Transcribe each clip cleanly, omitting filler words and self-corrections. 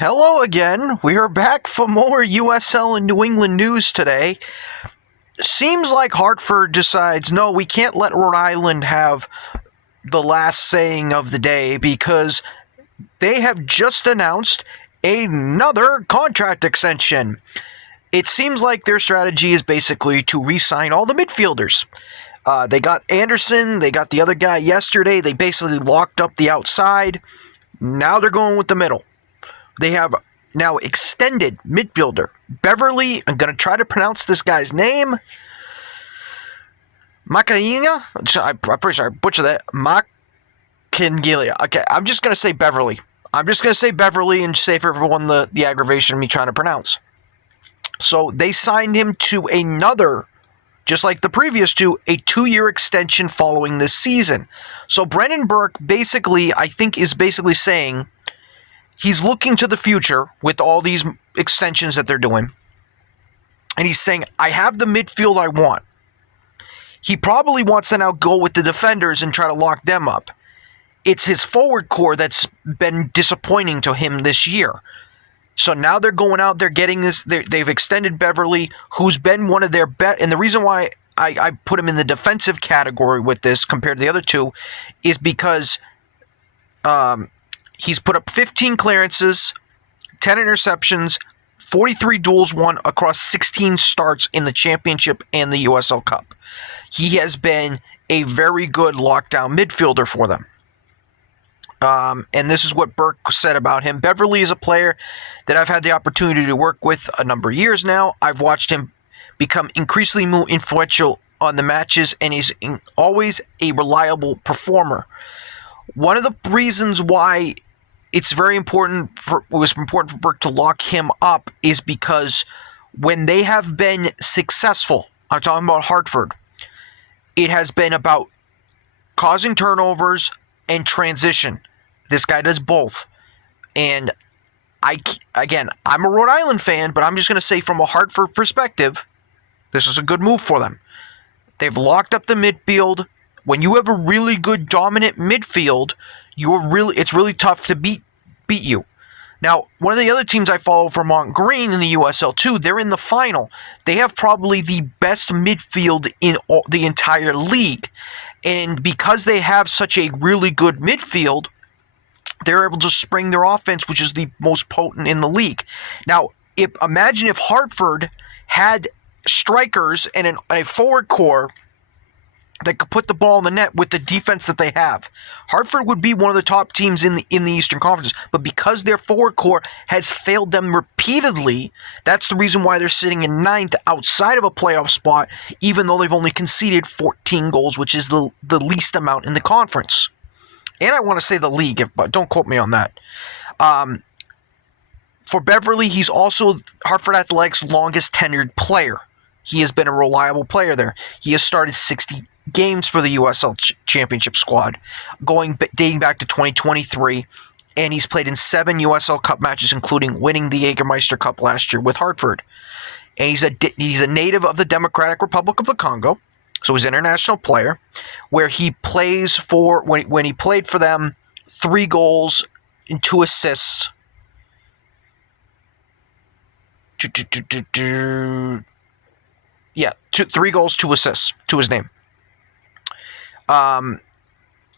Hello again. We are back for more USL and New England news today. Seems like Hartford decides, no, we can't let Rhode Island have the last saying of the day because they have just announced another contract extension. It seems like their strategy is basically to re-sign all the midfielders. They got Anderson, they got the other guy yesterday. They basically locked up the outside. Now they're going with the middle. They have now extended midfielder Beverly. I'm going to try to pronounce this guy's name. Makangila? I'm pretty sure I butchered that. Makangila. Okay, I'm just going to say Beverly. I'm just going to say Beverly and save everyone the aggravation of me trying to pronounce. So they signed him to another, just like the previous two, a 2-year extension following this season. So Brendan Burke basically, I think, is basically saying he's looking to the future with all these extensions that they're doing. And he's saying, I have the midfield I want. He probably wants to now go with the defenders and try to lock them up. It's his forward core that's been disappointing to him this year. So now they're going out, they're getting this, they've extended Beverly, who's been one of their best. And the reason why I put him in the defensive category with this compared to the other two is because he's put up 15 clearances, 10 interceptions, 43 duels won across 16 starts in the championship and the USL Cup. He has been a very good lockdown midfielder for them. And this is what Burke said about him. Beverly is a player that I've had the opportunity to work with a number of years now. I've watched him become increasingly more influential on the matches, and he's always a reliable performer. One of the reasons why it was important for Burke to lock him up is because when they have been successful, I'm talking about Hartford, it has been about causing turnovers and transition. This guy does both. And I'm a Rhode Island fan, but I'm just going to say from a Hartford perspective, this is a good move for them. They've locked up the midfield. When you have a really good dominant midfield, it's really tough to beat you. Now, one of the other teams I follow, Vermont Green in the USL too, they're in the final. They have probably the best midfield in the entire league. And because they have such a really good midfield, they're able to spring their offense, which is the most potent in the league. Now, imagine if Hartford had strikers and a forward core that could put the ball in the net with the defense that they have. Hartford would be one of the top teams in the Eastern Conference, but because their forward core has failed them repeatedly, that's the reason why they're sitting in 9th outside of a playoff spot, even though they've only conceded 14 goals, which is the least amount in the conference. And I want to say the league, but don't quote me on that. For Beverly, he's also Hartford Athletic's longest tenured player. He has been a reliable player there. He has started 60 games for the USL Championship squad, dating back to 2023, and he's played in 7 USL Cup matches, including winning the Jägermeister Cup last year with Hartford. And he's a native of the Democratic Republic of the Congo, so he's an international player, where he plays for, when he played for them, 3 goals and 2 assists. 3 goals, 2 assists to his name.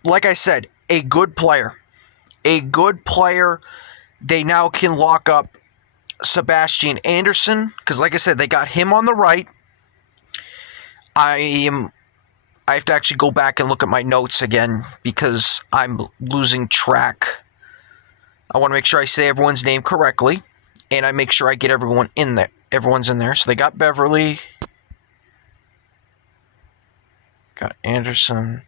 Like I said, a good player. A good player. They now can lock up Sebastian Anderson, because like I said, they got him on the right. I have to actually go back and look at my notes again because I'm losing track. I want to make sure I say everyone's name correctly, and I make sure I get everyone in there. Everyone's in there. So they got Beverly. Got Anderson.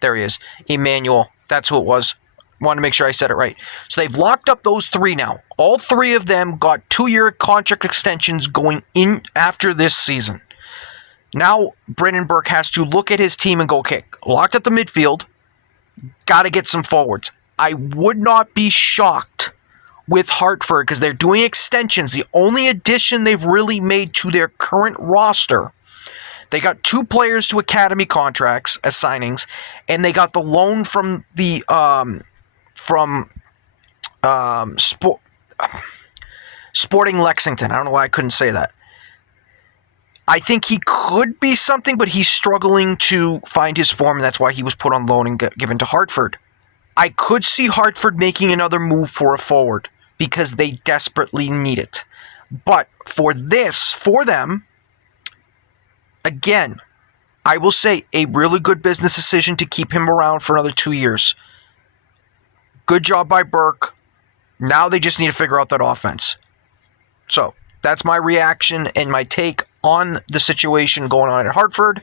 There he is. Emmanuel. That's who it was. Want to make sure I said it right. So they've locked up those 3 now. All 3 of them got 2-year contract extensions going in after this season. Now, Brendan Burke has to look at his team and go, okay, locked up the midfield, got to get some forwards. I would not be shocked with Hartford because they're doing extensions. The only addition they've really made to their current roster, they got 2 players to academy contracts as signings, and they got the loan from the sport. Sporting Lexington. I don't know why I couldn't say that. I think he could be something, but he's struggling to find his form, and that's why he was put on loan and given to Hartford. I could see Hartford making another move for a forward because they desperately need it. But for them, again, I will say a really good business decision to keep him around for another 2 years. Good job by Burke. Now they just need to figure out that offense. So that's my reaction and my take on the situation going on at Hartford.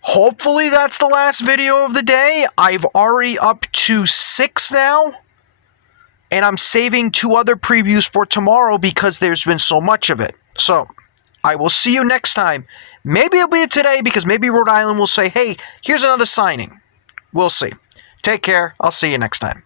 Hopefully that's the last video of the day. I've already up to 6 now. And I'm saving 2 other previews for tomorrow because there's been so much of it. So I will see you next time. Maybe it'll be today because maybe Rhode Island will say, hey, here's another signing. We'll see. Take care. I'll see you next time.